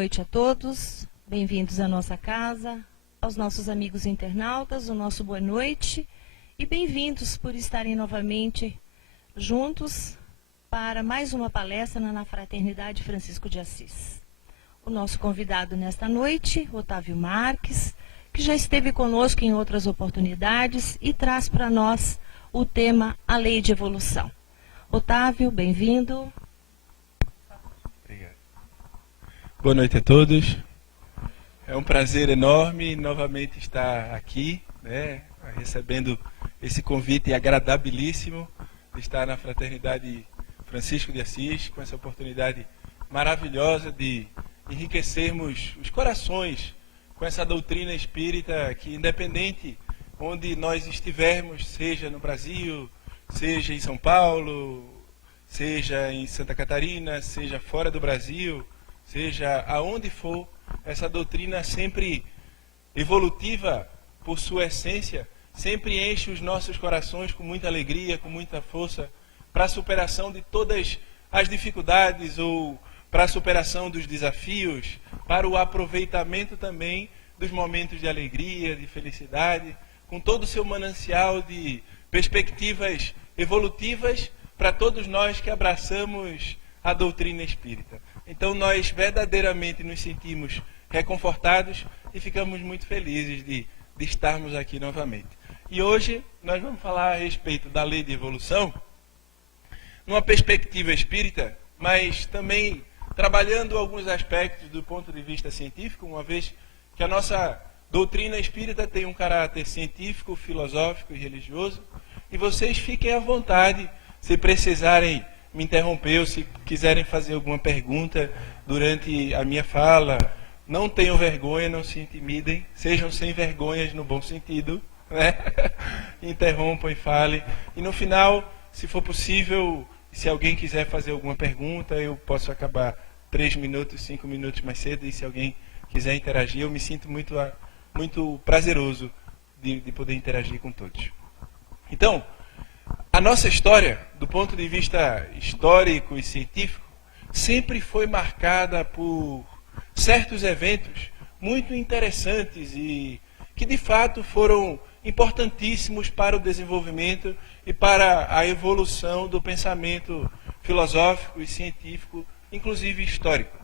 noite a todos, bem-vindos à nossa casa, aos nossos amigos internautas, o nosso boa noite e bem-vindos por estarem novamente juntos para mais uma palestra na Fraternidade Francisco de Assis. O nosso convidado nesta noite, Otávio Marques, que já esteve conosco em outras oportunidades e traz para nós o tema A Lei de Evolução. Otávio, bem-vindo. Obrigado. Boa noite a todos. É um prazer enorme novamente estar aqui, recebendo esse convite agradabilíssimo de estar na Fraternidade Francisco de Assis, com essa oportunidade maravilhosa de enriquecermos os corações com essa doutrina espírita que, independente onde nós estivermos, seja no Brasil, seja em São Paulo, seja em Santa Catarina, seja fora do Brasil, seja aonde for, essa doutrina sempre evolutiva por sua essência, sempre enche os nossos corações com muita alegria, com muita força, para a superação de todas as dificuldades ou para a superação dos desafios, para o aproveitamento também dos momentos de alegria, de felicidade, com todo o seu manancial de perspectivas evolutivas para todos nós que abraçamos a doutrina espírita. Então nós verdadeiramente nos sentimos reconfortados e ficamos muito felizes de estarmos aqui novamente. E hoje nós vamos falar a respeito da lei de evolução, numa perspectiva espírita, mas também trabalhando alguns aspectos do ponto de vista científico, uma vez que a nossa doutrina espírita tem um caráter científico, filosófico e religioso. E vocês fiquem à vontade, se precisarem me interromper ou se quiserem fazer alguma pergunta durante a minha fala. Não tenham vergonha, não se intimidem, sejam sem vergonhas no bom sentido, né? Interrompam e falem. E no final, se for possível, se alguém quiser fazer alguma pergunta, eu posso acabar 3 minutos, 5 minutos mais cedo. E se alguém quiser interagir, eu me sinto muito prazeroso de poder interagir com todos. Então, a nossa história, do ponto de vista histórico e científico, sempre foi marcada por certos eventos muito interessantes e que, de fato, foram importantíssimos para o desenvolvimento e para a evolução do pensamento filosófico e científico, inclusive histórico.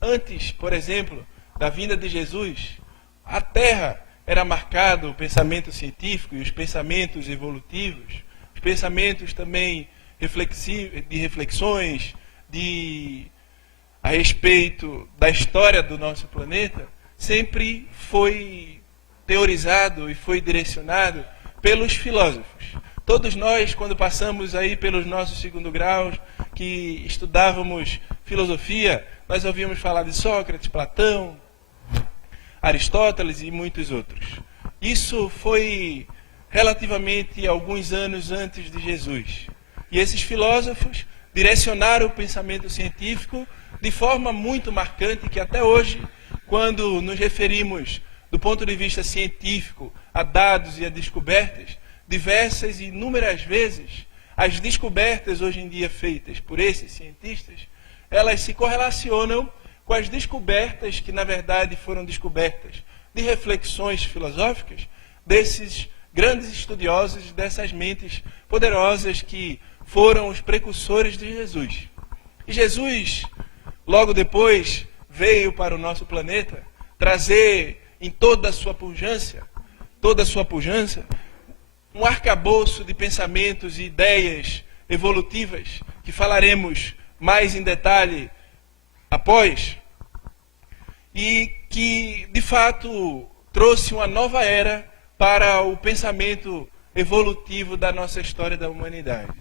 Antes, por exemplo, da vinda de Jesus, a Terra era marcada, o pensamento científico e os pensamentos evolutivos, os pensamentos também de reflexões a respeito da história do nosso planeta, sempre foi teorizado e foi direcionado pelos filósofos. Todos nós, quando passamos aí pelos nossos segundo graus, que estudávamos filosofia, nós ouvíamos falar de Sócrates, Platão, Aristóteles e muitos outros. Isso foi relativamente alguns anos antes de Jesus. E esses filósofos direcionaram o pensamento científico de forma muito marcante, que até hoje, quando nos referimos do ponto de vista científico a dados e a descobertas, diversas e inúmeras vezes, as descobertas hoje em dia feitas por esses cientistas, elas se correlacionam com as descobertas que, na verdade, foram descobertas de reflexões filosóficas desses grandes estudiosos, dessas mentes poderosas que foram os precursores de Jesus. E Jesus, logo depois, veio para o nosso planeta trazer em toda a sua pujança, um arcabouço de pensamentos e ideias evolutivas, que falaremos mais em detalhe após, e que, de fato, trouxe uma nova era para o pensamento evolutivo da nossa história da humanidade.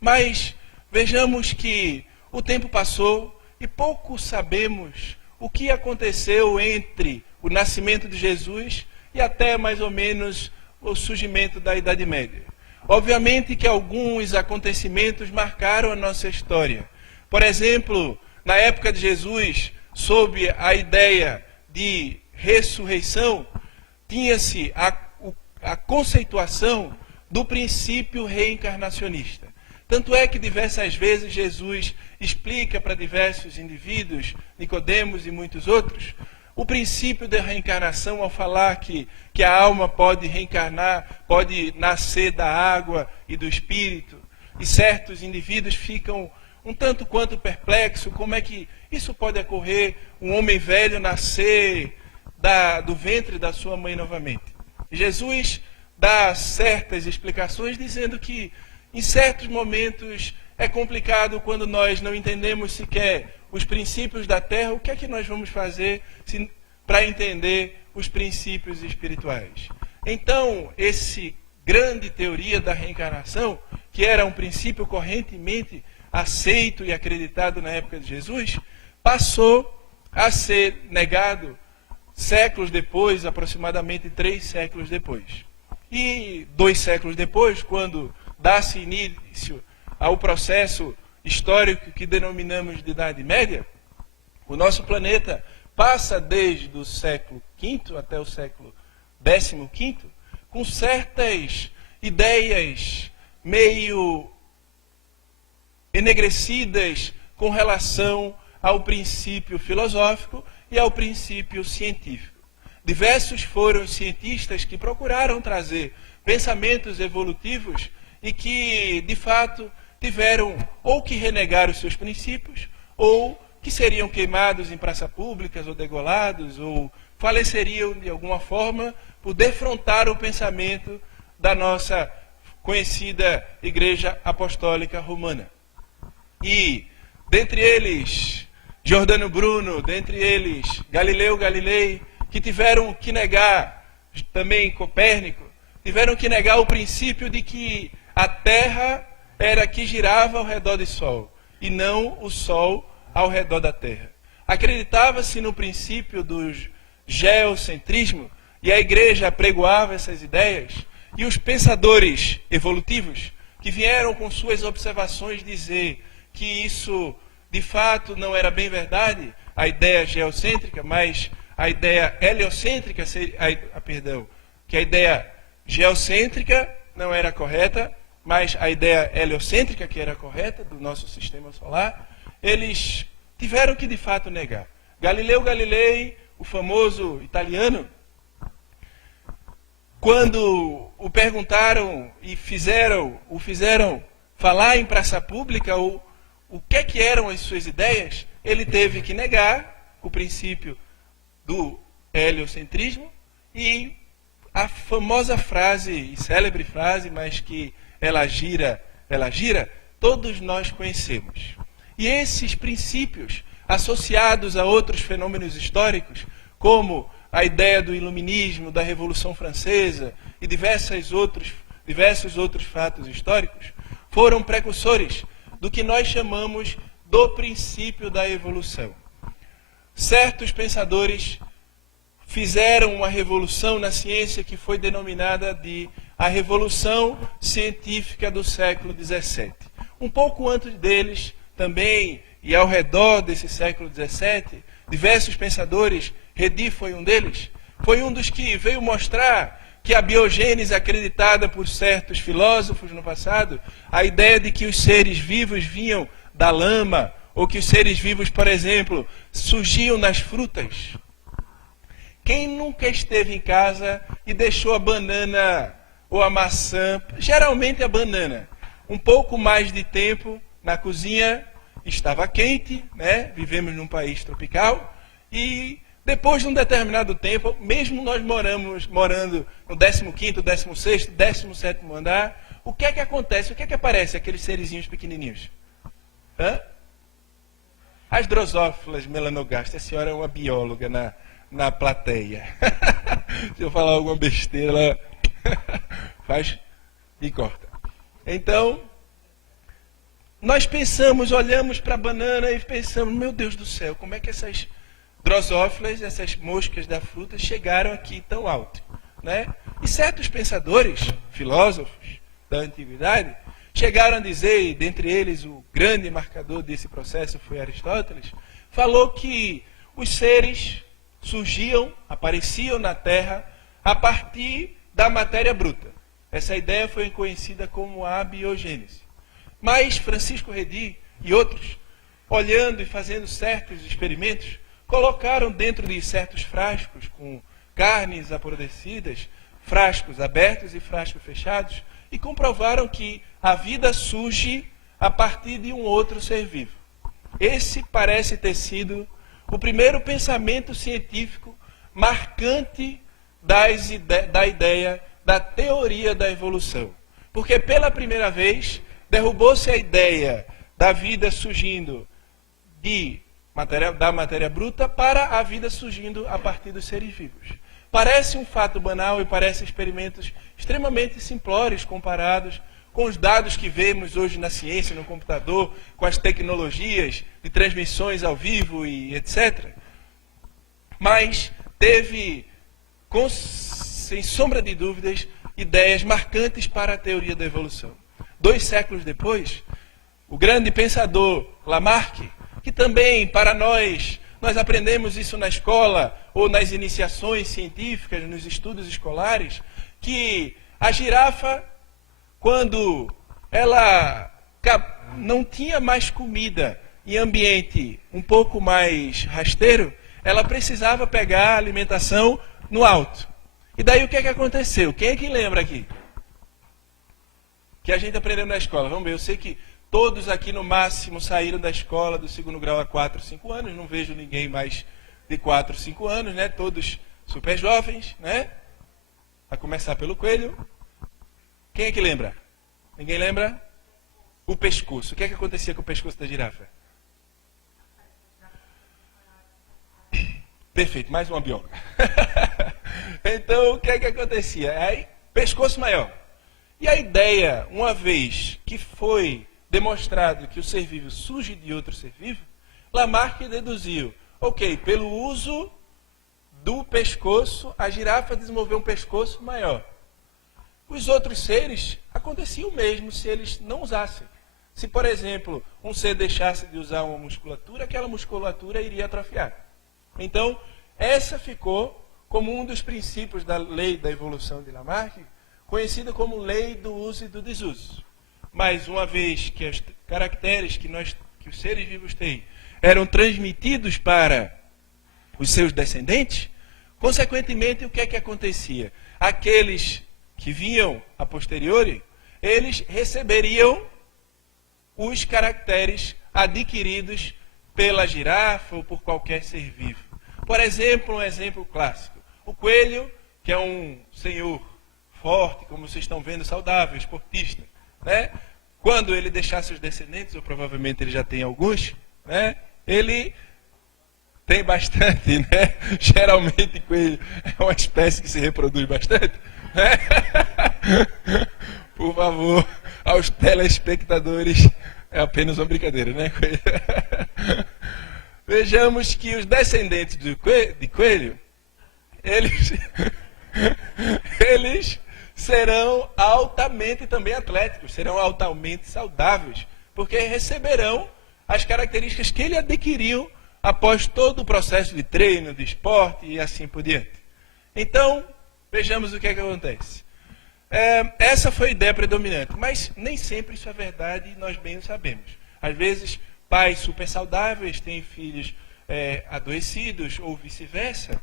Mas vejamos que o tempo passou e pouco sabemos o que aconteceu entre o nascimento de Jesus e até mais ou menos o surgimento da Idade Média. Obviamente que alguns acontecimentos marcaram a nossa história. Por exemplo, na época de Jesus, sob a ideia de ressurreição, tinha-se a conceituação do princípio reencarnacionista. Tanto é que diversas vezes Jesus explica para diversos indivíduos, Nicodemos e muitos outros, o princípio da reencarnação ao falar que a alma pode reencarnar, pode nascer da água e do espírito. E certos indivíduos ficam um tanto quanto perplexos, como é que isso pode ocorrer, um homem velho nascer do ventre da sua mãe novamente. Jesus dá certas explicações dizendo que em certos momentos é complicado quando nós não entendemos sequer os princípios da Terra, o que é que nós vamos fazer para entender os princípios espirituais. Então, esse grande teoria da reencarnação, que era um princípio correntemente aceito e acreditado na época de Jesus, passou a ser negado séculos depois, aproximadamente 3 séculos depois. E 2 séculos depois, quando dá-se início ao processo histórico que denominamos de Idade Média, o nosso planeta passa desde o século V até o século XV com certas ideias meio enegrecidas com relação ao princípio filosófico e ao princípio científico. Diversos foram os cientistas que procuraram trazer pensamentos evolutivos e que, de fato, tiveram ou que renegar os seus princípios, ou que seriam queimados em praças públicas, ou degolados, ou faleceriam de alguma forma por defrontar o pensamento da nossa conhecida Igreja Apostólica Romana. E, dentre eles, Giordano Bruno, dentre eles, Galileu Galilei, que tiveram que negar, também Copérnico, tiveram que negar o princípio de que a Terra era que girava ao redor do Sol, e não o Sol ao redor da Terra. Acreditava-se no princípio do geocentrismo, e a Igreja apregoava essas ideias, e os pensadores evolutivos, que vieram com suas observações dizer que isso, de fato, não era bem verdade, a ideia geocêntrica, mas a ideia heliocêntrica, que a ideia geocêntrica não era correta, mas a ideia heliocêntrica, que era correta, do nosso sistema solar, eles tiveram que, de fato, negar. Galileu Galilei, o famoso italiano, quando o perguntaram e o fizeram falar em praça pública o que eram as suas ideias, ele teve que negar o princípio do heliocentrismo e a famosa frase, e célebre frase, mas que ela gira, todos nós conhecemos. E esses princípios, associados a outros fenômenos históricos, como a ideia do iluminismo, da Revolução Francesa e diversos outros fatos históricos, foram precursores do que nós chamamos do princípio da evolução. Certos pensadores fizeram uma revolução na ciência que foi denominada de a Revolução Científica do século XVII. Um pouco antes deles, também, e ao redor desse século XVII, diversos pensadores, Redi foi um deles, foi um dos que veio mostrar que a biogênese acreditada por certos filósofos no passado, a ideia de que os seres vivos vinham da lama, ou que os seres vivos, por exemplo, surgiam nas frutas. Quem nunca esteve em casa e deixou a banana ou a maçã, geralmente a banana, um pouco mais de tempo na cozinha, estava quente, né? Vivemos num país tropical, e depois de um determinado tempo, mesmo nós morando no 15º, 16º, 17º andar, o que é que acontece? O que é que aparece? Aqueles serizinhos pequenininhos. As drosófilas melanogastas. A senhora é uma bióloga na plateia. Se eu falar alguma besteira, ela faz e corta. Então, nós pensamos, olhamos para a banana e pensamos, meu Deus do céu, como é que essas drosófilas, essas moscas da fruta, chegaram aqui tão alto, né? E certos pensadores, filósofos da antiguidade, chegaram a dizer, e dentre eles o grande marcador desse processo foi Aristóteles, falou que os seres surgiam, apareciam na Terra a partir da matéria bruta. Essa ideia foi conhecida como a biogênese. Mas Francisco Redi e outros, olhando e fazendo certos experimentos, colocaram dentro de certos frascos com carnes apodrecidas, frascos abertos e frascos fechados, e comprovaram que a vida surge a partir de um outro ser vivo. Esse parece ter sido o primeiro pensamento científico marcante da ideia da teoria da evolução. Porque pela primeira vez derrubou-se a ideia da vida surgindo da matéria bruta para a vida surgindo a partir dos seres vivos. Parece um fato banal e parece experimentos extremamente simplórios comparados com os dados que vemos hoje na ciência, no computador, com as tecnologias de transmissões ao vivo e etc. Mas teve, sem sombra de dúvidas, ideias marcantes para a teoria da evolução. 2 séculos depois, o grande pensador Lamarck, que também para nós aprendemos isso na escola ou nas iniciações científicas, nos estudos escolares, que a girafa, quando ela não tinha mais comida em ambiente um pouco mais rasteiro, ela precisava pegar a alimentação no alto. E daí o que é que aconteceu? Quem é que lembra aqui? Que a gente aprendeu na escola. Vamos ver, eu sei que todos aqui no máximo saíram da escola do 2º grau há 4, 5 anos. Não vejo ninguém mais de 4, 5 anos, né? Todos super jovens, né? A começar pelo coelho. Quem é que lembra? Ninguém lembra? O pescoço. O que é que acontecia com o pescoço da girafa? Perfeito, mais uma bióloga. Então, o que é que acontecia? Aí, pescoço maior. E a ideia, uma vez que foi demonstrado que o ser vivo surge de outro ser vivo, Lamarck deduziu, ok, pelo uso do pescoço, a girafa desenvolveu um pescoço maior. Os outros seres, acontecia o mesmo se eles não usassem. Se, por exemplo, um ser deixasse de usar uma musculatura, aquela musculatura iria atrofiar. Então, essa ficou como um dos princípios da lei da evolução de Lamarck, conhecida como lei do uso e do desuso. Mas uma vez que os caracteres que os seres vivos têm eram transmitidos para os seus descendentes, consequentemente, o que é que acontecia? Aqueles que vinham a posteriori, eles receberiam os caracteres adquiridos pela girafa ou por qualquer ser vivo. Por exemplo, um exemplo clássico. O coelho, que é um senhor forte, como vocês estão vendo, saudável, esportista, né? Quando ele deixar seus descendentes, ou provavelmente ele já tem alguns, né? Ele tem bastante, né? Geralmente coelho é uma espécie que se reproduz bastante, né? Por favor, aos telespectadores, é apenas uma brincadeira, né? Vejamos que os descendentes de coelho, eles serão altamente também atléticos, serão altamente saudáveis, porque receberão as características que ele adquiriu após todo o processo de treino, de esporte e assim por diante. Então, vejamos o que é que acontece. Essa foi a ideia predominante, mas nem sempre isso é verdade e nós bem o sabemos. Às vezes, pais super saudáveis têm filhos adoecidos ou vice-versa,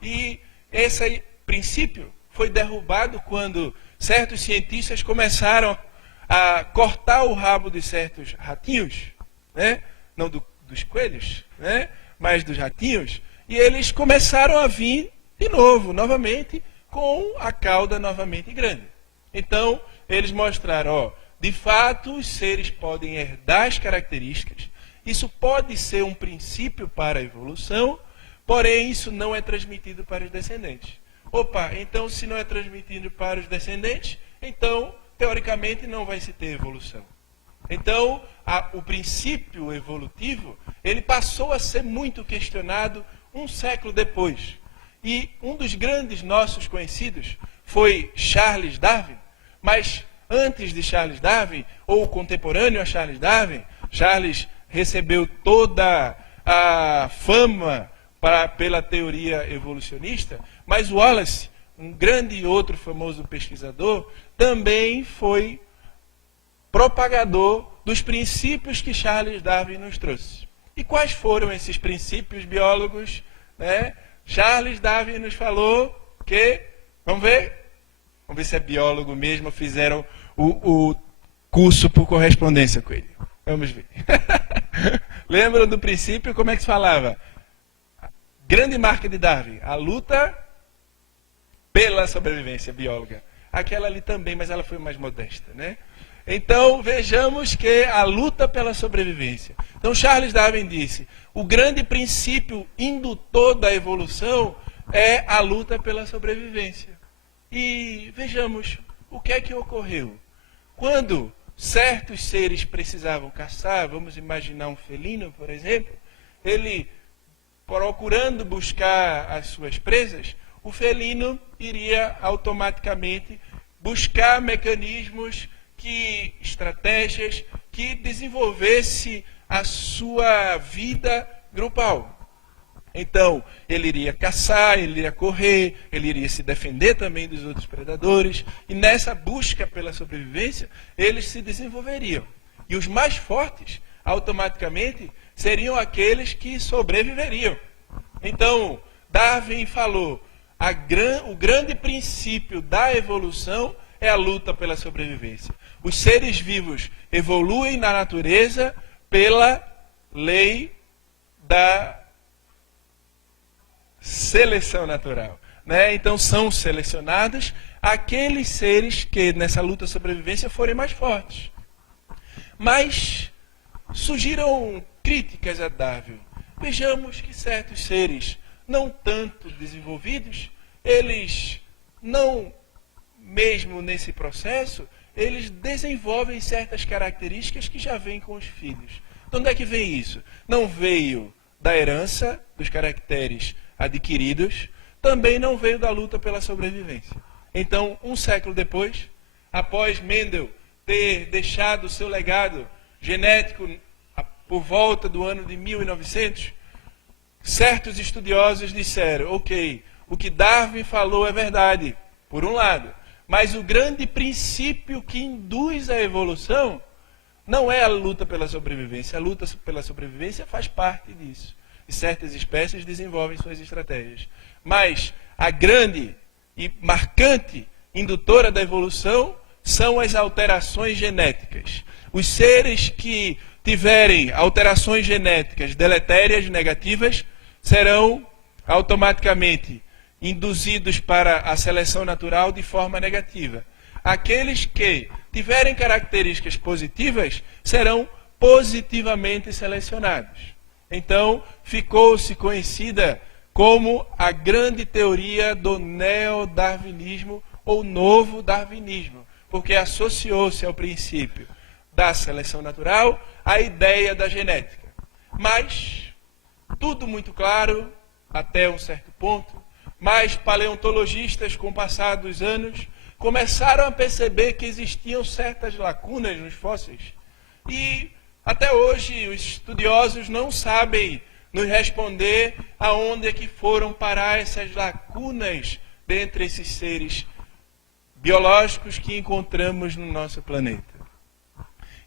e esse princípio foi derrubado quando certos cientistas começaram a cortar o rabo de certos ratinhos, né? Não dos coelhos, né? Mas dos ratinhos, e eles começaram a vir de novo, novamente, com a cauda novamente grande. Então, eles mostraram, de fato, os seres podem herdar as características, isso pode ser um princípio para a evolução, porém isso não é transmitido para os descendentes. Opa, então se não é transmitido para os descendentes, então, teoricamente, não vai se ter evolução. Então, o princípio evolutivo, ele passou a ser muito questionado um século depois. E um dos grandes nossos conhecidos foi Charles Darwin, mas antes de Charles Darwin, ou contemporâneo a Charles Darwin, Charles recebeu toda a fama pela teoria evolucionista, mas Wallace, um grande e outro famoso pesquisador, também foi propagador dos princípios que Charles Darwin nos trouxe. E quais foram esses princípios, biólogos? Né? Charles Darwin nos falou que, vamos ver se é biólogo mesmo, fizeram o curso por correspondência com ele. Vamos ver. Lembram do princípio, como é que se falava? Grande marca de Darwin, a luta pela sobrevivência bióloga. Aquela ali também, mas ela foi mais modesta, né? Então, vejamos que a luta pela sobrevivência. Então, Charles Darwin disse, o grande princípio indutor da evolução é a luta pela sobrevivência. E vejamos o que é que ocorreu. Quando certos seres precisavam caçar, vamos imaginar um felino, por exemplo, ele, procurando buscar as suas presas, o felino iria automaticamente buscar mecanismos, estratégias que desenvolvesse a sua vida grupal. Então, ele iria caçar, ele iria correr, ele iria se defender também dos outros predadores, e nessa busca pela sobrevivência, eles se desenvolveriam. E os mais fortes, automaticamente, seriam aqueles que sobreviveriam. Então, Darwin falou, o grande princípio da evolução é a luta pela sobrevivência. Os seres vivos evoluem na natureza pela lei da seleção natural. Né? Então são selecionados aqueles seres que nessa luta de sobrevivência forem mais fortes. Mas surgiram críticas a Darwin. Vejamos que certos seres não tanto desenvolvidos, eles não, mesmo nesse processo, eles desenvolvem certas características que já vêm com os filhos. De onde é que vem isso? Não veio da herança, dos caracteres adquiridos, também não veio da luta pela sobrevivência. Então, um século depois, após Mendel ter deixado o seu legado genético por volta do ano de 1900, certos estudiosos disseram, ok, o que Darwin falou é verdade, por um lado, mas o grande princípio que induz a evolução não é a luta pela sobrevivência. A luta pela sobrevivência faz parte disso. E certas espécies desenvolvem suas estratégias. Mas a grande e marcante indutora da evolução são as alterações genéticas. Os seres que tiverem alterações genéticas deletérias, negativas, serão automaticamente induzidos para a seleção natural de forma negativa. Aqueles que tiverem características positivas serão positivamente selecionados. Então, ficou-se conhecida como a grande teoria do neodarwinismo ou novo darwinismo, porque associou-se ao princípio da seleção natural à ideia da genética. Mas, tudo muito claro, até um certo ponto, mas paleontologistas, com o passar dos anos, começaram a perceber que existiam certas lacunas nos fósseis. E, até hoje, os estudiosos não sabem nos responder aonde é que foram parar essas lacunas dentre esses seres biológicos que encontramos no nosso planeta.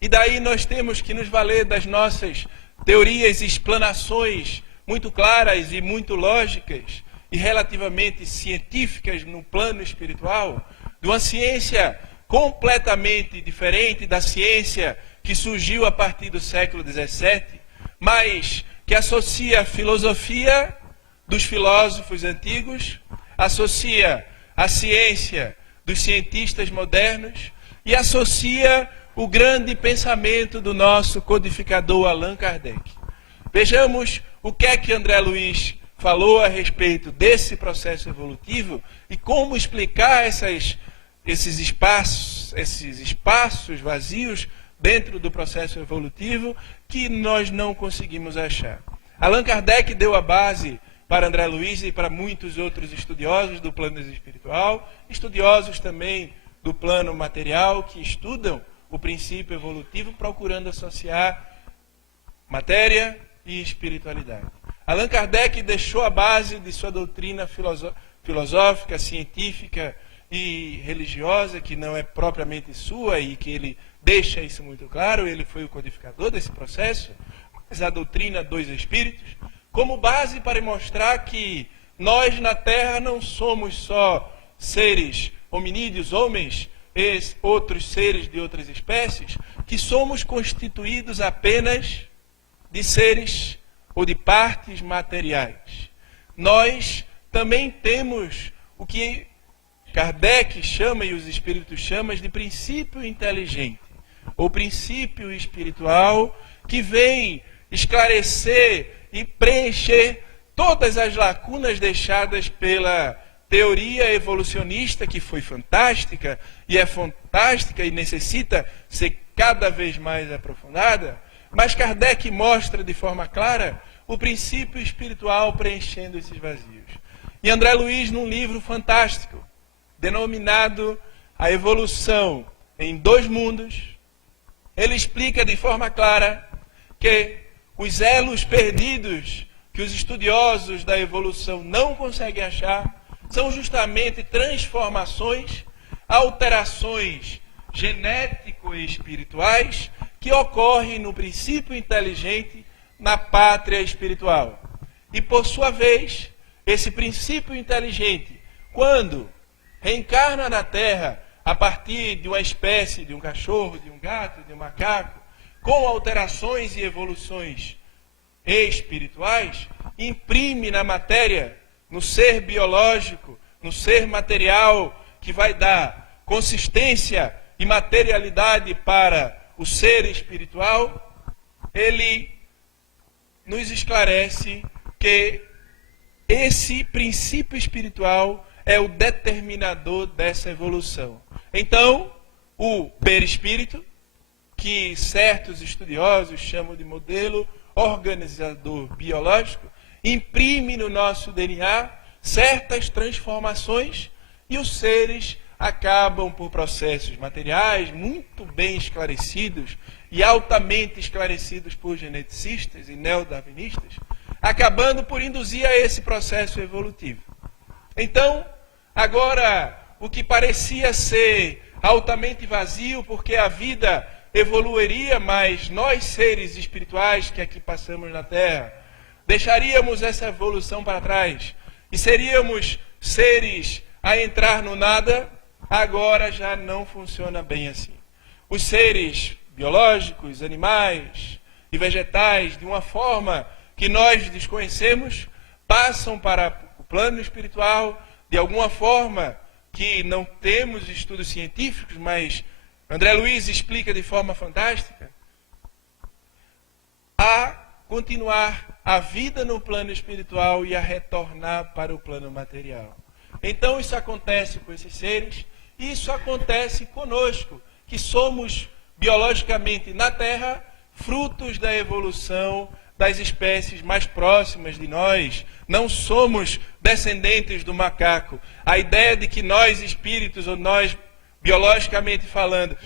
E daí nós temos que nos valer das nossas teorias e explanações muito claras e muito lógicas e relativamente científicas no plano espiritual, de uma ciência completamente diferente da ciência que surgiu a partir do século XVII, mas que associa a filosofia dos filósofos antigos, associa a ciência dos cientistas modernos e associa o grande pensamento do nosso codificador Allan Kardec. Vejamos o que é que André Luiz falou a respeito desse processo evolutivo e como explicar esses espaços vazios dentro do processo evolutivo que nós não conseguimos achar. Allan Kardec deu a base para André Luiz e para muitos outros estudiosos do plano espiritual, estudiosos também do plano material que estudam o princípio evolutivo procurando associar matéria e espiritualidade. Allan Kardec deixou a base de sua doutrina filosófica, científica e religiosa, que não é propriamente sua e que ele deixa isso muito claro, ele foi o codificador desse processo, mas a doutrina dos espíritos, como base para mostrar que nós na Terra não somos só seres hominídeos, homens, e outros seres de outras espécies, que somos constituídos apenas de seres ou de partes materiais. Nós também temos o que Kardec chama e os espíritos chamam de princípio inteligente, ou princípio espiritual, que vem esclarecer e preencher todas as lacunas deixadas pela teoria evolucionista, que foi fantástica, e é fantástica e necessita ser cada vez mais aprofundada, mas Kardec mostra de forma clara o princípio espiritual preenchendo esses vazios. E André Luiz, num livro fantástico, denominado A Evolução em Dois Mundos, ele explica de forma clara que os elos perdidos que os estudiosos da evolução não conseguem achar são justamente transformações, alterações genético-espirituais que ocorrem no princípio inteligente na pátria espiritual. E, por sua vez, esse princípio inteligente, quando reencarna na Terra a partir de uma espécie de um cachorro, de um gato, de um macaco, com alterações e evoluções espirituais, imprime na matéria, no ser biológico, no ser material, que vai dar consistência e materialidade para o ser espiritual, ele nos esclarece que esse princípio espiritual é o determinador dessa evolução. Então, o perispírito, que certos estudiosos chamam de modelo organizador biológico, imprime no nosso DNA certas transformações e os seres acabam, por processos materiais muito bem esclarecidos e altamente esclarecidos por geneticistas e neodarwinistas, acabando por induzir a esse processo evolutivo. Então, agora, o que parecia ser altamente vazio, porque a vida evoluiria, mas nós, seres espirituais que aqui passamos na Terra, deixaríamos essa evolução para trás e seríamos seres a entrar no nada, agora já não funciona bem assim. Os seres biológicos, animais e vegetais, de uma forma que nós desconhecemos, passam para o plano espiritual, de alguma forma que não temos estudos científicos, mas André Luiz explica de forma fantástica, a continuar a vida no plano espiritual e a retornar para o plano material. Então isso acontece com esses seres, e isso acontece conosco, que somos biologicamente na Terra, frutos da evolução das espécies mais próximas de nós. Não somos descendentes do macaco. A ideia de que nós espíritos, ou nós biologicamente falando,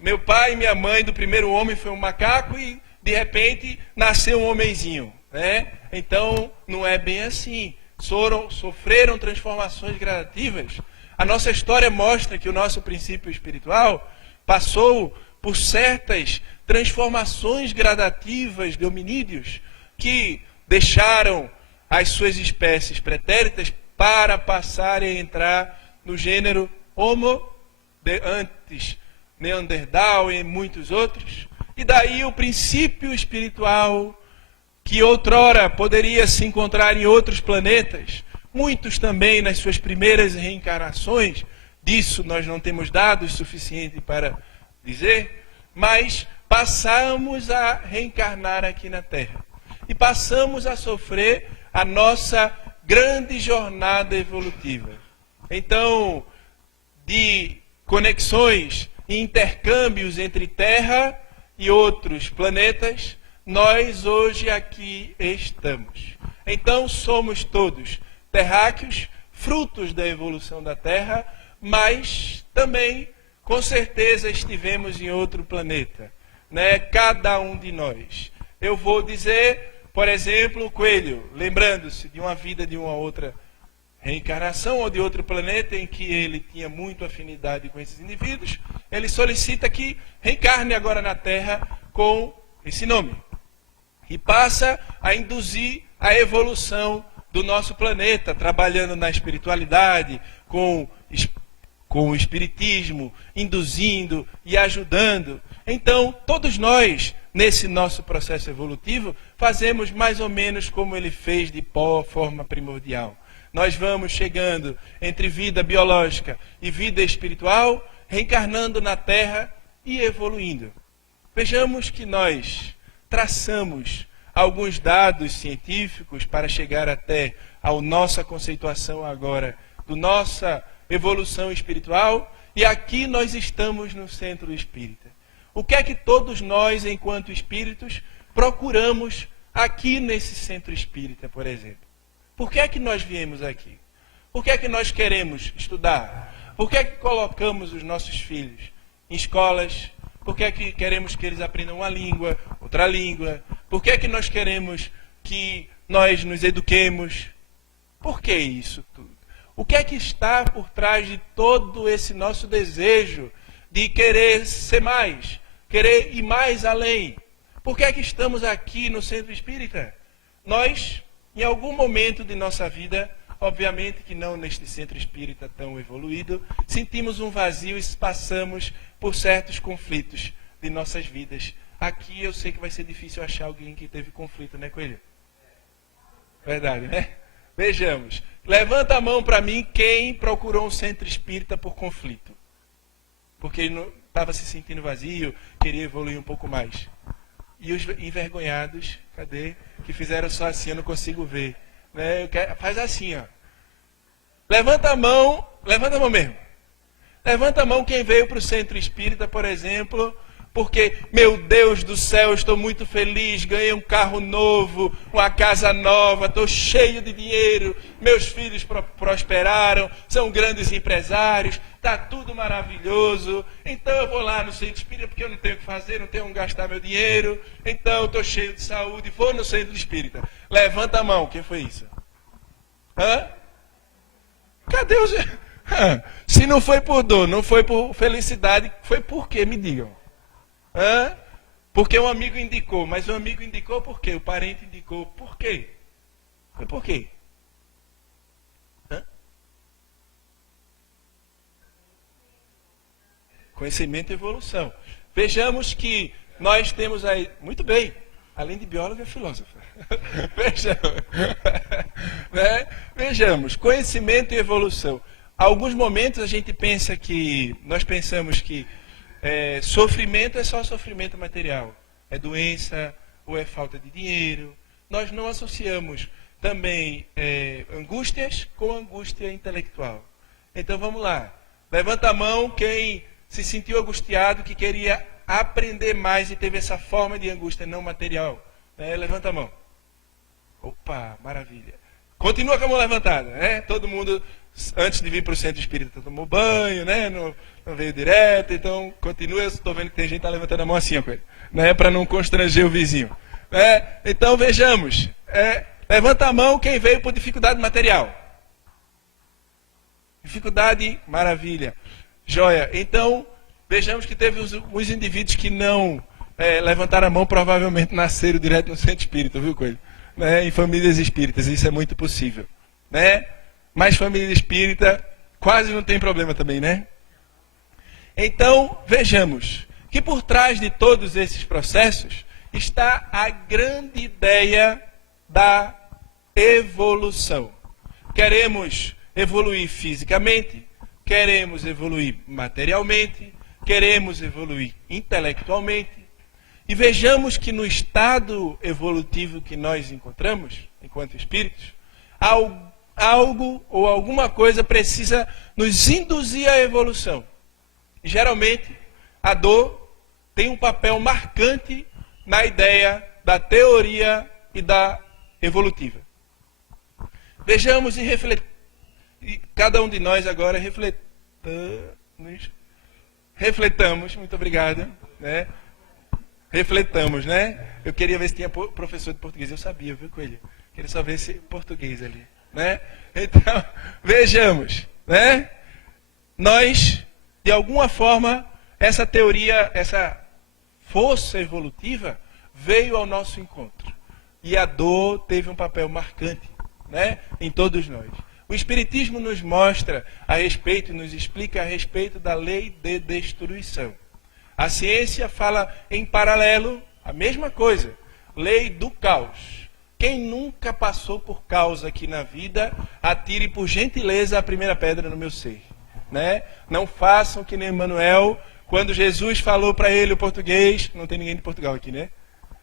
meu pai e minha mãe do primeiro homem foi um macaco e de repente nasceu um homenzinho, né? Então não é bem assim. Sofreram transformações gradativas. A nossa história mostra que o nosso princípio espiritual passou por certas transformações gradativas de hominídeos que deixaram as suas espécies pretéritas para passarem a entrar no gênero Homo, antes Neandertal e muitos outros. E daí o princípio espiritual, que outrora poderia se encontrar em outros planetas, muitos também nas suas primeiras reencarnações, disso nós não temos dados suficientes para dizer, mas passamos a reencarnar aqui na Terra. E passamos a sofrer a nossa grande jornada evolutiva. Então, de conexões e intercâmbios entre Terra e outros planetas, nós hoje aqui estamos. Então somos todos terráqueos, frutos da evolução da Terra, mas também, com certeza, estivemos em outro planeta, né? Cada um de nós. Eu vou dizer, por exemplo, o coelho, lembrando-se de uma vida de uma outra reencarnação ou de outro planeta em que ele tinha muito afinidade com esses indivíduos, ele solicita que reencarne agora na Terra com esse nome. E passa a induzir a evolução do nosso planeta, trabalhando na espiritualidade, com o espiritismo, induzindo e ajudando. Então, todos nós, nesse nosso processo evolutivo, fazemos mais ou menos como ele fez de forma primordial. Nós vamos chegando entre vida biológica e vida espiritual, reencarnando na Terra e evoluindo. Vejamos que nós traçamos alguns dados científicos para chegar até a nossa conceituação agora do nossa evolução espiritual, e aqui nós estamos no centro espírita. O que é que todos nós, enquanto espíritos, procuramos aqui nesse centro espírita, por exemplo? Por que é que nós viemos aqui? Por que é que nós queremos estudar? Por que é que colocamos os nossos filhos em escolas? Por que é que queremos que eles aprendam uma língua, outra língua? Por que é que nós queremos que nós nos eduquemos? Por que isso tudo? O que é que está por trás de todo esse nosso desejo de querer ser mais, querer ir mais além? Por que é que estamos aqui no Centro Espírita? Nós, em algum momento de nossa vida, obviamente que não neste Centro Espírita tão evoluído, sentimos um vazio e passamos por certos conflitos de nossas vidas. Aqui eu sei que vai ser difícil achar alguém que teve conflito, né, Coelho? Verdade, né? Vejamos. Levanta a mão para mim quem procurou um centro espírita por conflito. Porque estava se sentindo vazio, queria evoluir um pouco mais. E os envergonhados, cadê? Que fizeram só assim, eu não consigo ver. Né? Faz assim, ó. Levanta a mão mesmo. Levanta a mão quem veio para o centro espírita, por exemplo, porque, meu Deus do céu, estou muito feliz, ganhei um carro novo, uma casa nova, estou cheio de dinheiro, meus filhos prosperaram, são grandes empresários, está tudo maravilhoso, então eu vou lá no centro espírita porque eu não tenho o que fazer, não tenho onde gastar meu dinheiro, então estou cheio de saúde, vou no centro espírita. Levanta a mão, quem foi isso? Hã? Cadê os... Se não foi por dor, não foi por felicidade, foi por quê? Me digam. Hã? Porque um amigo indicou, mas o amigo indicou por quê? O parente indicou por quê? Foi por quê? Hã? Conhecimento e evolução. Vejamos que nós temos aí, muito bem, além de bióloga, é filósofa. Vejamos, conhecimento e evolução. Alguns momentos a gente pensa que, nós pensamos que sofrimento é só sofrimento material, é doença ou é falta de dinheiro. Nós não associamos também angústias com angústia intelectual. Então vamos lá, levanta a mão quem se sentiu angustiado, que queria aprender mais e teve essa forma de angústia não material. Levanta a mão. Opa, maravilha. Continua com a mão levantada, né? Todo mundo, antes de vir para o centro espírita, tomou banho, né? Não veio direto, então continua. Eu estou vendo que tem gente que está levantando a mão assim, né? Para não constranger o vizinho. Então vejamos. Levanta a mão quem veio por dificuldade material. Dificuldade, maravilha. Joia. Então, vejamos que teve os indivíduos que não levantaram a mão, provavelmente nasceram direto no centro espírita, viu, Coelho? Em famílias espíritas, isso é muito possível. Né? Mas família espírita quase não tem problema também, né? Então, vejamos que por trás de todos esses processos está a grande ideia da evolução. Queremos evoluir fisicamente, queremos evoluir materialmente, queremos evoluir intelectualmente. E vejamos que no estado evolutivo que nós encontramos, enquanto espíritos, algo ou alguma coisa precisa nos induzir à evolução. E, geralmente, a dor tem um papel marcante na ideia da teoria e da evolutiva. Vejamos e cada um de nós agora refletamos, muito obrigado, né? Refletamos, né? Eu queria ver se tinha professor de português, eu sabia, viu, Coelho? Queria só ver se português ali, né? Então, vejamos, né? Nós, de alguma forma, essa teoria, essa força evolutiva veio ao nosso encontro. E a dor teve um papel marcante, né, em todos nós. O Espiritismo nos mostra a respeito, nos explica a respeito da lei de destruição. A ciência fala em paralelo a mesma coisa, lei do caos. Quem nunca passou por caos aqui na vida, atire por gentileza a primeira pedra no meu ser. Né? Não façam que nem Emmanuel, quando Jesus falou para ele o português, não tem ninguém de Portugal aqui, né?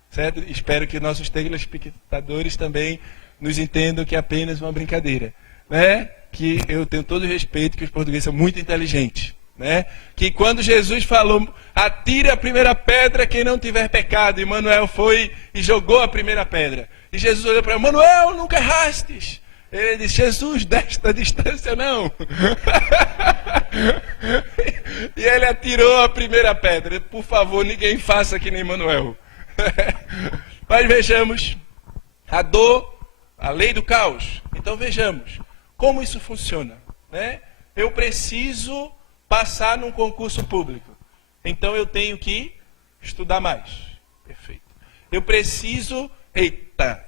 Certo? Espero que nossos telespectadores também nos entendam que é apenas uma brincadeira. Né? Que eu tenho todo o respeito, que os portugueses são muito inteligentes. Né? Que quando Jesus falou, atire a primeira pedra quem não tiver pecado, e Emmanuel foi e jogou a primeira pedra. E Jesus olhou para ele, Emmanuel, nunca errastes. Ele disse, Jesus, desta distância não. E ele atirou a primeira pedra. Por favor, ninguém faça que nem Emmanuel. Mas vejamos a dor, a lei do caos. Então vejamos como isso funciona. Né? Eu preciso passar num concurso público. Então eu tenho que estudar mais. Perfeito. Eu preciso,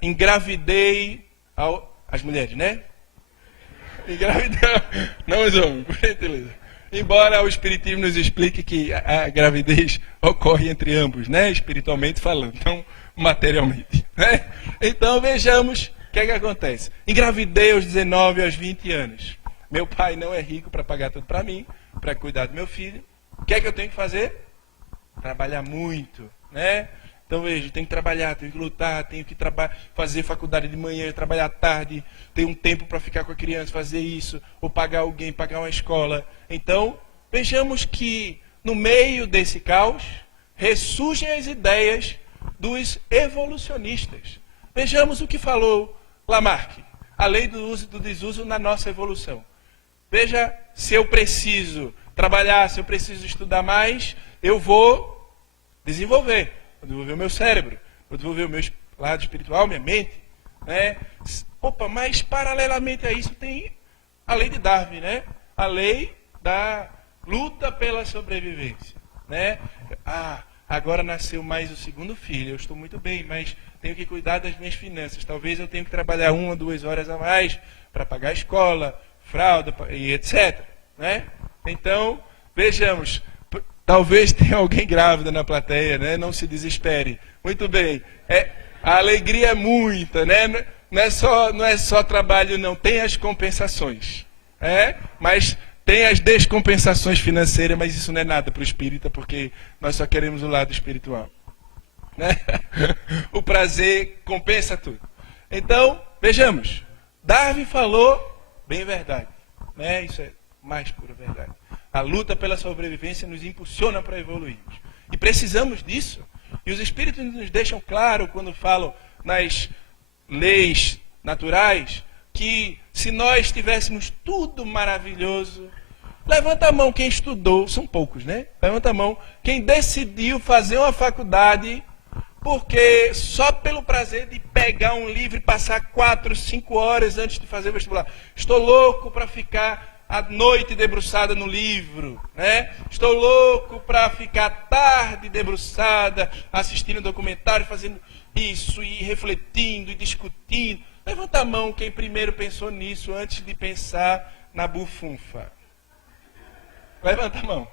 engravidei as mulheres, né? Engravidei, não os homens, por gentileza. Embora o Espiritismo nos explique que a gravidez ocorre entre ambos, né? Espiritualmente falando, não materialmente. Né? Então vejamos o que é que acontece. Engravidei aos 19, aos 20 anos. Meu pai não é rico para pagar tudo para mim, para cuidar do meu filho. O que é que eu tenho que fazer? Trabalhar muito, né? Então veja, tenho que trabalhar, tenho que lutar, tenho que fazer faculdade de manhã, trabalhar à tarde, ter um tempo para ficar com a criança, fazer isso, ou pagar alguém, pagar uma escola. Então, vejamos que no meio desse caos, ressurgem as ideias dos evolucionistas. Vejamos o que falou Lamarck, a lei do uso e do desuso na nossa evolução. Veja, se eu preciso trabalhar, se eu preciso estudar mais, eu vou desenvolver o meu cérebro, vou desenvolver o meu lado espiritual, minha mente. Né? Opa, mas paralelamente a isso tem a lei de Darwin, né? A lei da luta pela sobrevivência. Né? Agora nasceu mais o segundo filho, eu estou muito bem, mas tenho que cuidar das minhas finanças. Talvez eu tenha que trabalhar 1 ou 2 horas a mais para pagar a escola, fralda e etc. Né? Então, vejamos, talvez tenha alguém grávida na plateia, né? Não se desespere. Muito bem, a alegria é muita, né? Não é só trabalho, não, tem as compensações. Mas tem as descompensações financeiras, mas isso não é nada para o espírita, porque nós só queremos o lado espiritual. Né? O prazer compensa tudo. Então, vejamos, Darwin falou bem verdade. Né? Isso é mais pura verdade. A luta pela sobrevivência nos impulsiona para evoluirmos. E precisamos disso. E os espíritos nos deixam claro, quando falam nas leis naturais, que se nós tivéssemos tudo maravilhoso, levanta a mão quem estudou, são poucos, né? Levanta a mão quem decidiu fazer uma faculdade, porque só pelo prazer de pegar um livro e passar 4, 5 horas antes de fazer o vestibular. Estou louco para ficar à noite debruçada no livro, né? Estou louco para ficar tarde debruçada, assistindo documentário, fazendo isso e refletindo e discutindo. Levanta a mão quem primeiro pensou nisso antes de pensar na bufunfa. Levanta a mão.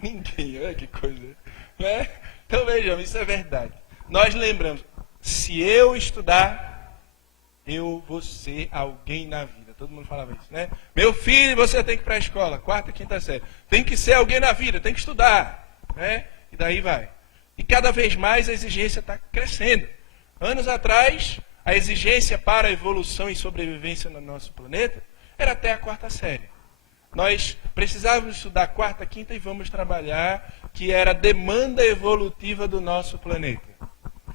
Ninguém, olha que coisa. Né? Então vejam, isso é verdade. Nós lembramos, se eu estudar, eu vou ser alguém na vida. Todo mundo falava isso, né? Meu filho, você tem que ir para a escola, 4ª e 5ª série. Tem que ser alguém na vida, tem que estudar. Né? E daí vai. E cada vez mais a exigência está crescendo. Anos atrás, a exigência para a evolução e sobrevivência no nosso planeta era até a 4ª série. Nós precisávamos estudar 4ª, 5ª e vamos trabalhar, que era a demanda evolutiva do nosso planeta.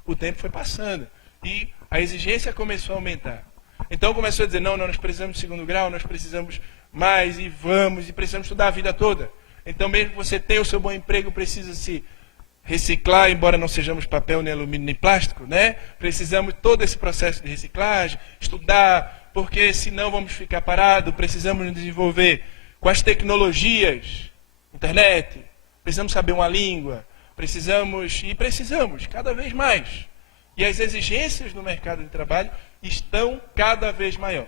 O tempo foi passando e a exigência começou a aumentar. Então começou a dizer, não, nós precisamos de 2º grau, nós precisamos mais e precisamos estudar a vida toda. Então mesmo que você tenha o seu bom emprego, precisa se reciclar, embora não sejamos papel, nem alumínio, nem plástico, né? Precisamos todo esse processo de reciclagem, estudar, porque senão vamos ficar parados, precisamos nos desenvolver com as tecnologias, internet, precisamos saber uma língua, precisamos cada vez mais. E as exigências no mercado de trabalho estão cada vez maior.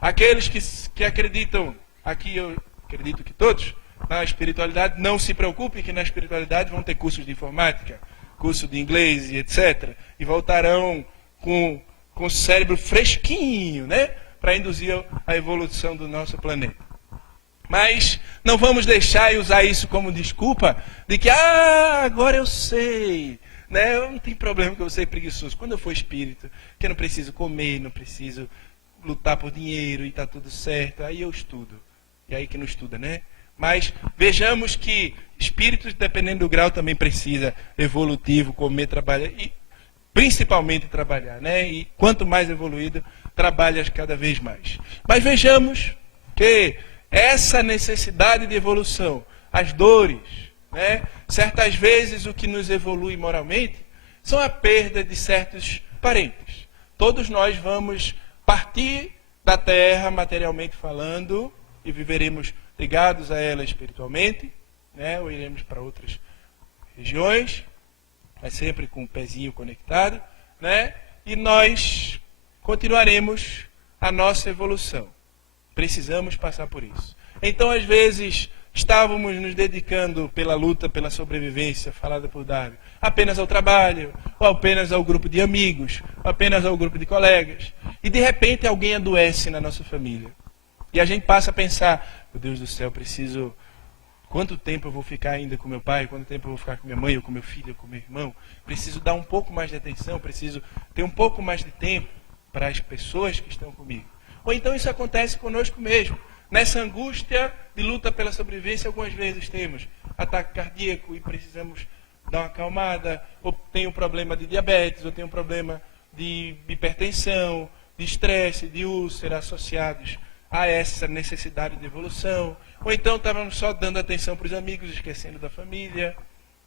Aqueles que acreditam, aqui eu acredito que todos, na espiritualidade, não se preocupem que na espiritualidade vão ter cursos de informática, curso de inglês e etc. E voltarão com o cérebro fresquinho, né? Para induzir a evolução do nosso planeta. Mas não vamos deixar e usar isso como desculpa de que, agora eu sei, né? Eu não tenho problema que eu sei preguiçoso. Quando eu for espírito, que eu não preciso comer, não preciso lutar por dinheiro e está tudo certo, aí eu estudo. E aí que não estuda, né? Mas vejamos que espíritos, dependendo do grau, também precisa evolutivo, comer, trabalhar e principalmente trabalhar, né? E quanto mais evoluído, trabalha cada vez mais. Mas vejamos que essa necessidade de evolução, as dores, né? Certas vezes o que nos evolui moralmente são a perda de certos parentes. Todos nós vamos partir da Terra, materialmente falando, e viveremos ligados a ela espiritualmente, né? Ou iremos para outras regiões, mas sempre com o pezinho conectado, né? E nós continuaremos a nossa evolução. Precisamos passar por isso. Então, às vezes, estávamos nos dedicando pela luta, pela sobrevivência, falada por Darwin, apenas ao trabalho, ou apenas ao grupo de amigos, ou apenas ao grupo de colegas. E, de repente, alguém adoece na nossa família. E a gente passa a pensar, meu Deus do céu, preciso... Quanto tempo eu vou ficar ainda com meu pai? Quanto tempo eu vou ficar com minha mãe, ou com meu filho, ou com meu irmão? Preciso dar um pouco mais de atenção, preciso ter um pouco mais de tempo para as pessoas que estão comigo. Ou então isso acontece conosco mesmo. Nessa angústia de luta pela sobrevivência, algumas vezes temos ataque cardíaco e precisamos dar uma acalmada, ou tem um problema de diabetes, ou tem um problema de hipertensão, de estresse, de úlcera associados a essa necessidade de evolução. Ou então estávamos só dando atenção para os amigos, esquecendo da família.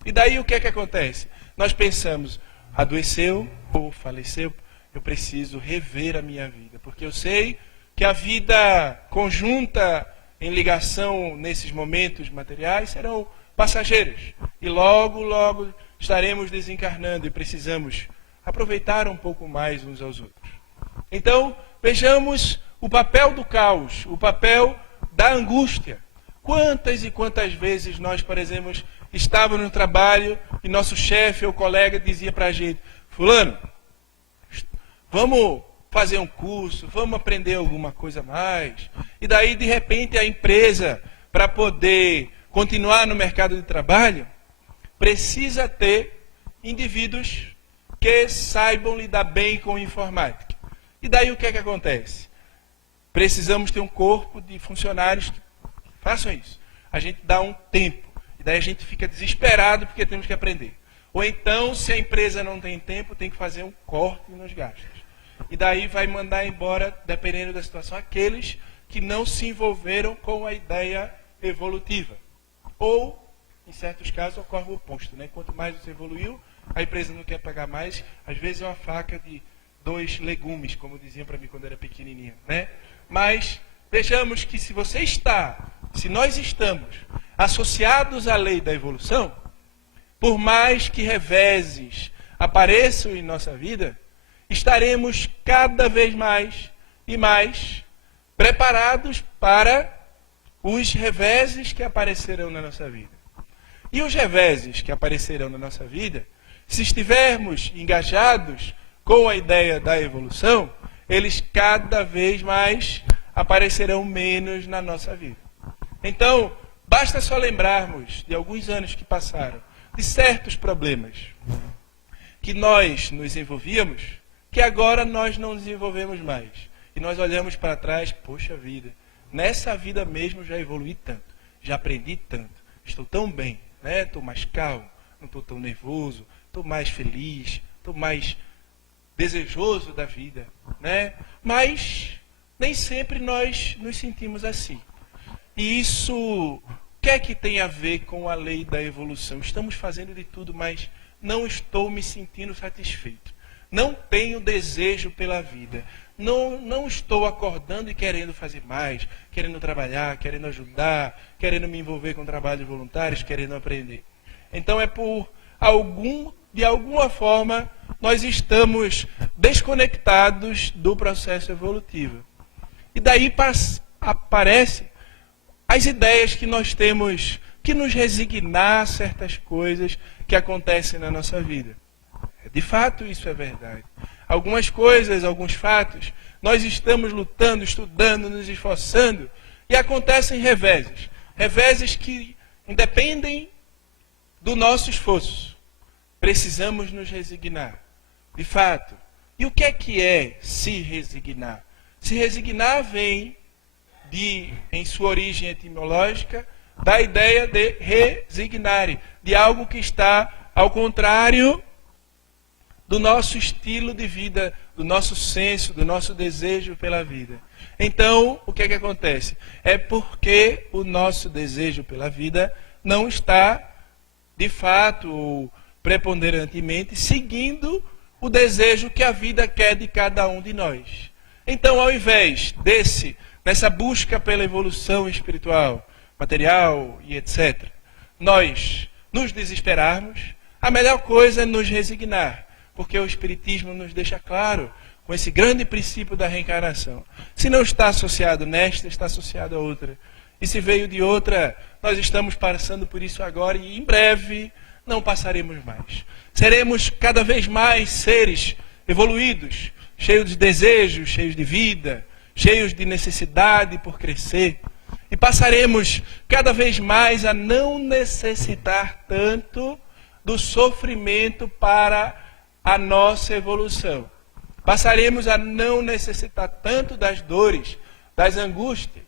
E daí o que é que acontece? Nós pensamos, adoeceu ou faleceu, eu preciso rever a minha vida. Porque eu sei que a vida conjunta em ligação nesses momentos materiais serão passageiras. E logo, logo estaremos desencarnando e precisamos aproveitar um pouco mais uns aos outros. Então, vejamos o papel do caos, o papel da angústia. Quantas e quantas vezes nós, por exemplo, estávamos no trabalho e nosso chefe ou colega dizia para a gente, fulano, vamos fazer um curso, vamos aprender alguma coisa a mais. E daí, de repente, a empresa, para poder continuar no mercado de trabalho, precisa ter indivíduos que saibam lidar bem com informática. E daí o que é que acontece? Precisamos ter um corpo de funcionários que façam isso. A gente dá um tempo. E daí a gente fica desesperado porque temos que aprender. Ou então, se a empresa não tem tempo, tem que fazer um corte nos gastos. E daí vai mandar embora, dependendo da situação, aqueles que não se envolveram com a ideia evolutiva. Ou, em certos casos, ocorre o oposto, né? Quanto mais você evoluiu, a empresa não quer pagar mais. Às vezes é uma faca de 2 legumes, como diziam para mim quando era pequenininho, né? Mas vejamos que se nós estamos associados à lei da evolução, por mais que reveses apareçam em nossa vida, estaremos cada vez mais e mais preparados para os reveses que aparecerão na nossa vida. E os reveses que aparecerão na nossa vida, se estivermos engajados com a ideia da evolução, eles cada vez mais aparecerão menos na nossa vida. Então, basta só lembrarmos de alguns anos que passaram, de certos problemas que nós nos envolvíamos, que agora nós não nos envolvemos mais. E nós olhamos para trás, poxa vida, nessa vida mesmo já evolui tanto, já aprendi tanto, estou tão bem, né? Estou mais calmo, não estou tão nervoso, estou mais feliz, estou mais desejoso da vida, né? Mas nem sempre nós nos sentimos assim. E isso, o que é que tem a ver com a lei da evolução? Estamos fazendo de tudo, mas não estou me sentindo satisfeito. Não tenho desejo pela vida. não estou acordando e querendo fazer mais, querendo trabalhar, querendo ajudar, querendo me envolver com trabalhos voluntários, querendo aprender. Então de alguma forma, nós estamos desconectados do processo evolutivo. E daí aparecem as ideias que nós temos que nos resignar a certas coisas que acontecem na nossa vida. De fato, isso é verdade. Algumas coisas, alguns fatos, nós estamos lutando, estudando, nos esforçando, e acontecem reveses. Reveses que independem do nosso esforço. Precisamos nos resignar. De fato. E o que é se resignar? Se resignar vem em sua origem etimológica, da ideia de resignare, de algo que está ao contrário do nosso estilo de vida, do nosso senso, do nosso desejo pela vida. Então, o que acontece? É porque o nosso desejo pela vida não está, de fato, ou preponderantemente, seguindo o desejo que a vida quer de cada um de nós. Então, ao invés dessa busca pela evolução espiritual, material e etc., nós nos desesperarmos, a melhor coisa é nos resignar, porque o Espiritismo nos deixa claro com esse grande princípio da reencarnação. Se não está associado nesta, está associado a outra. E se veio de outra, nós estamos passando por isso agora e em breve não passaremos mais. Seremos cada vez mais seres evoluídos, cheios de desejos, cheios de vida, cheios de necessidade por crescer. E passaremos cada vez mais a não necessitar tanto do sofrimento para a nossa evolução. Passaremos a não necessitar tanto das dores, das angústias.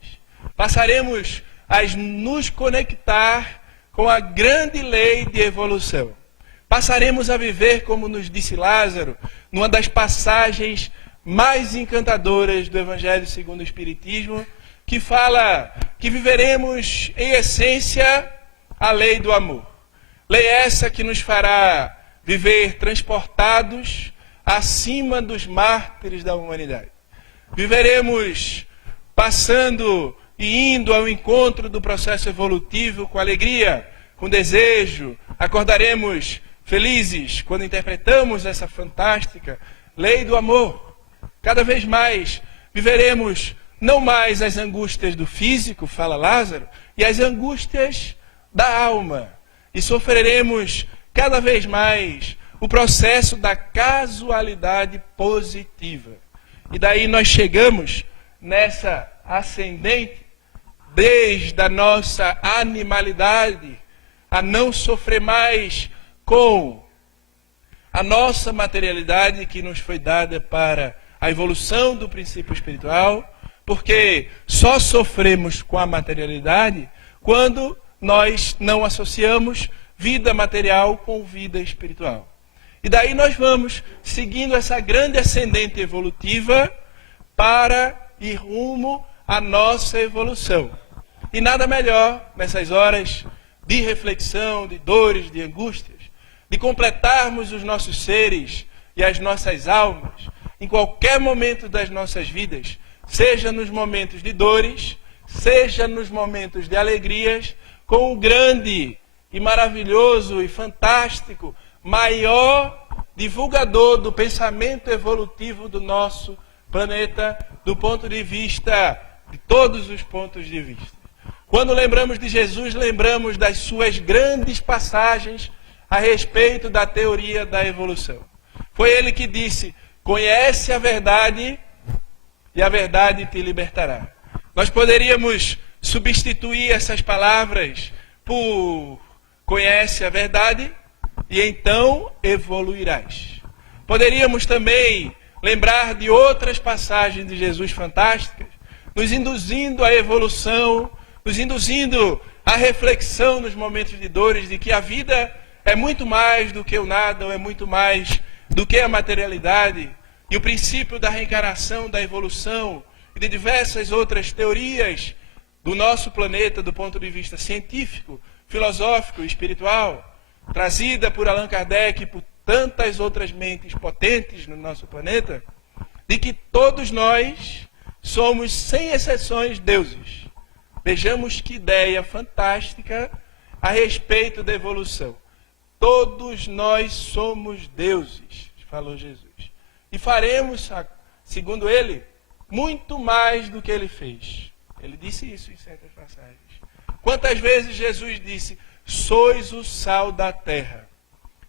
Passaremos a nos conectar com a grande lei de evolução. Passaremos a viver, como nos disse Lázaro, numa das passagens mais encantadoras do Evangelho segundo o Espiritismo, que fala que viveremos, em essência, a lei do amor. Lei essa que nos fará viver transportados acima dos mártires da humanidade. Viveremos passando e indo ao encontro do processo evolutivo com alegria, com desejo. Acordaremos felizes quando interpretamos essa fantástica lei do amor. Cada vez mais viveremos não mais as angústias do físico, fala Lázaro, e as angústias da alma. E sofreremos cada vez mais o processo da casualidade positiva. E daí nós chegamos nessa ascendente, desde a nossa animalidade, a não sofrer mais com a nossa materialidade que nos foi dada para a evolução do princípio espiritual, porque só sofremos com a materialidade quando nós não associamos vida material com vida espiritual. E daí nós vamos seguindo essa grande ascendente evolutiva para ir rumo à nossa evolução. E nada melhor nessas horas de reflexão, de dores, de angústias, de completarmos os nossos seres e as nossas almas em qualquer momento das nossas vidas, seja nos momentos de dores, seja nos momentos de alegrias, com o grande e maravilhoso e fantástico, maior divulgador do pensamento evolutivo do nosso planeta, do ponto de vista, de todos os pontos de vista. Quando lembramos de Jesus, lembramos das suas grandes passagens a respeito da teoria da evolução. Foi ele que disse: conhece a verdade e a verdade te libertará. Nós poderíamos substituir essas palavras por conhece a verdade e então evoluirás. Poderíamos também lembrar de outras passagens de Jesus fantásticas, nos induzindo à evolução, nos induzindo à reflexão nos momentos de dores, de que a vida é muito mais do que o nada, ou é muito mais do que a materialidade. E o princípio da reencarnação, da evolução e de diversas outras teorias do nosso planeta, do ponto de vista científico, filosófico e espiritual, trazida por Allan Kardec e por tantas outras mentes potentes no nosso planeta, de que todos nós somos, sem exceções, deuses. Vejamos que ideia fantástica a respeito da evolução. Todos nós somos deuses, falou Jesus. E faremos, segundo ele, muito mais do que ele fez. Ele disse isso em certas passagens. Quantas vezes Jesus disse: sois o sal da terra,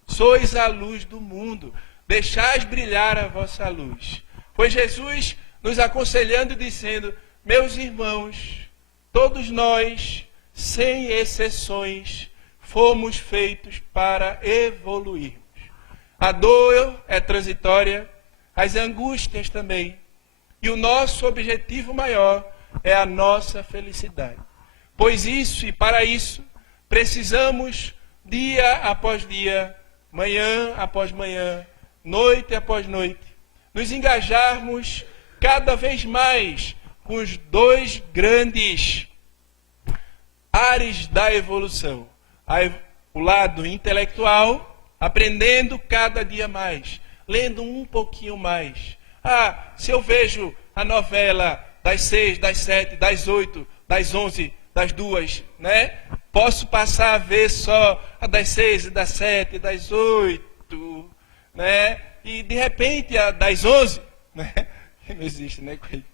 sois a luz do mundo, deixais brilhar a vossa luz. Foi Jesus nos aconselhando e dizendo: meus irmãos, todos nós, sem exceções, fomos feitos para evoluirmos. A dor é transitória, as angústias também. E o nosso objetivo maior é a nossa felicidade. Pois isso, e para isso, precisamos, dia após dia, manhã após manhã, noite após noite, nos engajarmos cada vez mais com os dois grandes ares da evolução. O lado intelectual, aprendendo cada dia mais, lendo um pouquinho mais. Se eu vejo a novela das 6, das 7, das 8, das 11, das 2, né? Posso passar a ver só a das 6, das 7, das 8, né? E de repente a das 11, né? Não existe, né, Coelho?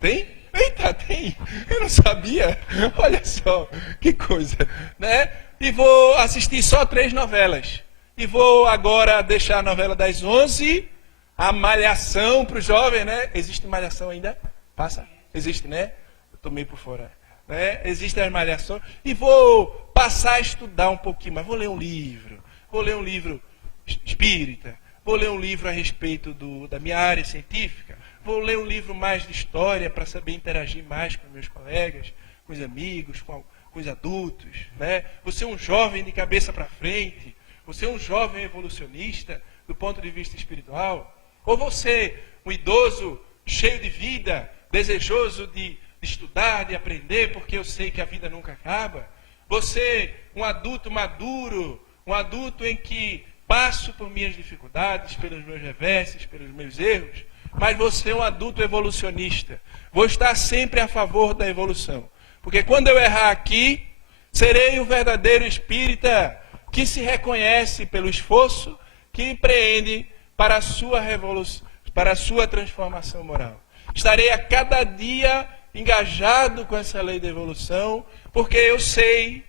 Tem? Eita, tem! Eu não sabia. Olha só, que coisa, né? E vou assistir só 3 novelas. E vou agora deixar a novela das 11, a Malhação para o jovem, né? Existe Malhação ainda? Passa? Existe, né? Eu estou meio por fora. Né? Existe a Malhação. E vou passar a estudar um pouquinho mais. Vou ler um livro. Vou ler um livro espírita. Vou ler um livro a respeito da minha área científica. Vou ler um livro mais de história para saber interagir mais com meus colegas, com os amigos, com os adultos. Né? Vou ser um jovem de cabeça para frente. Vou ser um jovem evolucionista do ponto de vista espiritual. Ou vou ser um idoso cheio de vida, desejoso de estudar, de aprender, porque eu sei que a vida nunca acaba. Vou ser um adulto maduro, um adulto em que passo por minhas dificuldades, pelos meus reverses, pelos meus erros, mas vou ser um adulto evolucionista. Vou estar sempre a favor da evolução. Porque quando eu errar aqui, serei o verdadeiro espírita que se reconhece pelo esforço que empreende para a sua revolução, para a sua transformação moral. Estarei a cada dia engajado com essa lei da evolução, porque eu sei,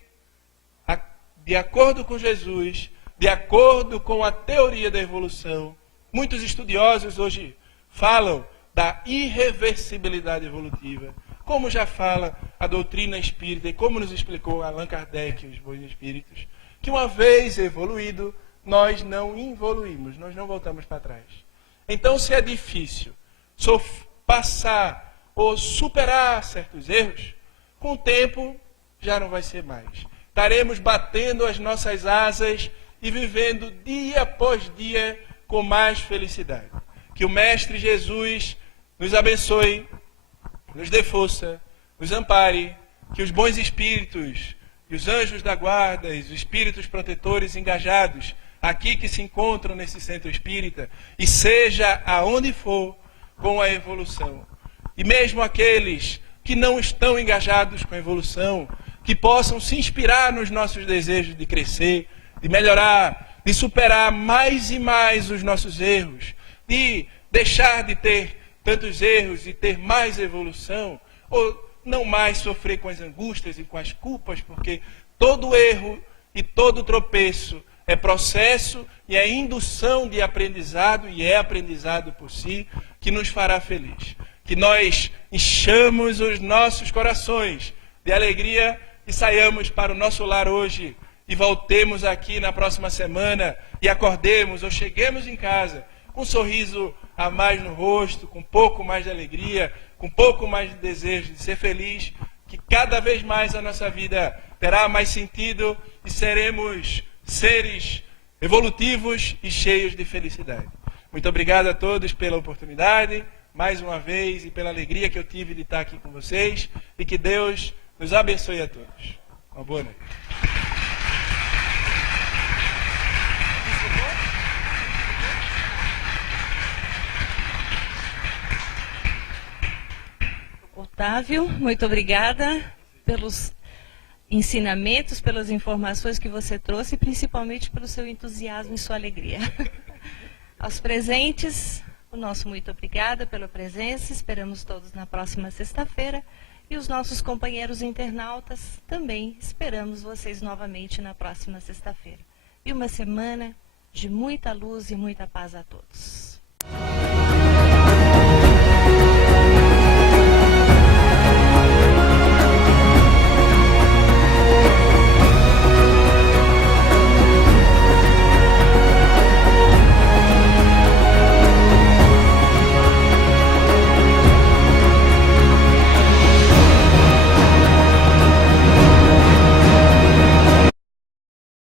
de acordo com Jesus, de acordo com a teoria da evolução, muitos estudiosos hoje falam da irreversibilidade evolutiva, como já fala a doutrina espírita e como nos explicou Allan Kardec e os bons espíritos, que uma vez evoluído, nós não evoluímos, nós não voltamos para trás. Então, se é difícil passar ou superar certos erros, com o tempo já não vai ser mais. Estaremos batendo as nossas asas e vivendo dia após dia com mais felicidade. Que o Mestre Jesus nos abençoe, nos dê força, nos ampare, que os bons espíritos e os anjos da guarda e os espíritos protetores engajados aqui que se encontram nesse centro espírita, e seja aonde for, com a evolução. E mesmo aqueles que não estão engajados com a evolução, que possam se inspirar nos nossos desejos de crescer, de melhorar, de superar mais e mais os nossos erros, de deixar de ter tantos erros e ter mais evolução, ou não mais sofrer com as angústias e com as culpas, porque todo erro e todo tropeço é processo e é indução de aprendizado, e é aprendizado por si, que nos fará feliz. Que nós enchamos os nossos corações de alegria e saiamos para o nosso lar hoje e voltemos aqui na próxima semana e acordemos ou cheguemos em casa com um sorriso a mais no rosto, com um pouco mais de alegria, com um pouco mais de desejo de ser feliz, que cada vez mais a nossa vida terá mais sentido e seremos seres evolutivos e cheios de felicidade. Muito obrigado a todos pela oportunidade, mais uma vez, e pela alegria que eu tive de estar aqui com vocês, e que Deus nos abençoe a todos. Uma boa noite. Otávio, muito obrigada pelos ensinamentos, pelas informações que você trouxe e principalmente pelo seu entusiasmo e sua alegria. Aos presentes, o nosso muito obrigada pela presença, esperamos todos na próxima sexta-feira. E os nossos companheiros internautas também esperamos vocês novamente na próxima sexta-feira. E uma semana de muita luz e muita paz a todos.